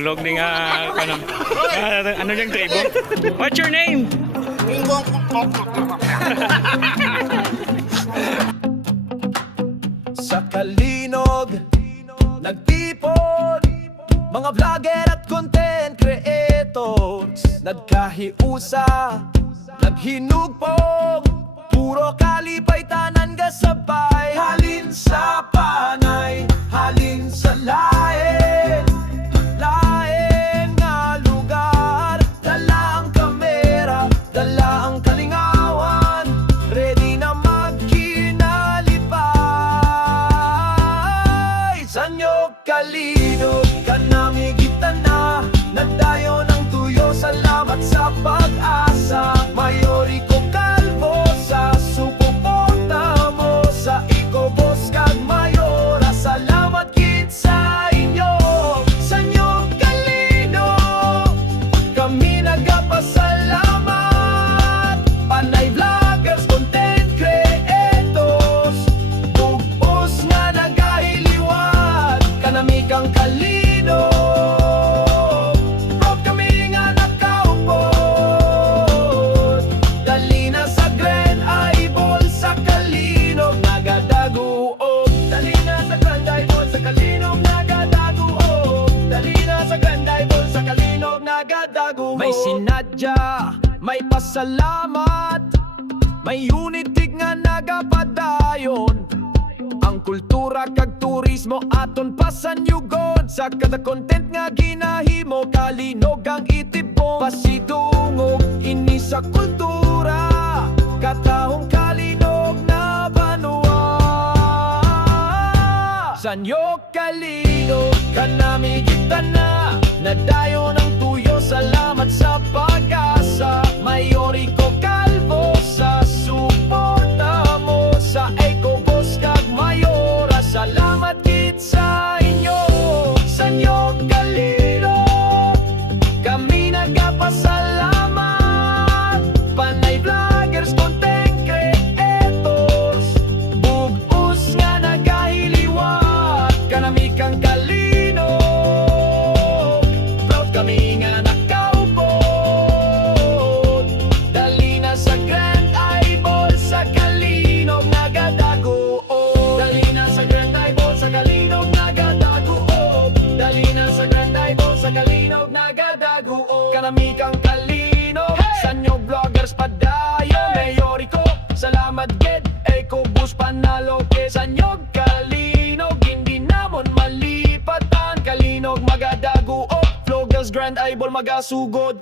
Log ni nga ano yung tribo? What's your name? Sa Kalinog nagtipon mga vlogger at content creators, nagkahiusa, naghinugpong, puro kalipay tanan gasabay. Halin sa panay, halin sa lain, lain nga lugar. Dala ang kamera, dala ang kalingawan, ready na magkinalipay. Sanyo Kalinog, kanami kita na, nagdayo ng tuyo, salamat sa pag-asa. Mayori ko kalbo sa suporta mo, sa ikobos kag mayora, salamat kit sa inyo. Sanyo Kalinog, kami nagapasalamat. Panay vloggers, content creators, bugos nga nagahiliwat, kanami kang Kalinog. Proud kami nga nakaupod, dali na sa Grand Eyeball sa Kalinog nagadaguob. Dali na sa Grand Eyeball sa Kalinog nagadaguob. Dali na sa Grand Eyeball sa Kalinog nagadaguob. May sinadya, may pasalamat, may unitig nga nagapadayon. Ang kultura kag turismo aton pasanyugod, sa kada content nga ginahimo, Kalinog ang itibong pasidungog ini sa kultura, katahong Kalinog na banwa. Sanyo Kalinog, kanami kita na, nagdayo ng tuyo, salamat sa pag-asa. Mayori ko kalbo sa suporta mo, sa Ecobos kag mayora, salamat kit sa inyo. Sanyo Kalinog, kami nagapasalamat. Panay vloggers, content creators, bugos nga nagahiliwat, kanami kang Kalinog. Proud kami nga nakaupod, dali na sa Grand Eyeball sa Kalinog nagadaguob. Dali na sa Grand Eyeball sa Kalinog nagadaguob. Dali na sa Grand Eyeball sa Kalinog nagadaguob. Kanami kang Kalinog, sanyo vloggers padayo. Mayori ko, salamat ged, Ecobus panalo ke. Sanyo Kalinog, hindi namon malipatan. Kalinog magadaguob, vloggers Grand Eyeball magasugod.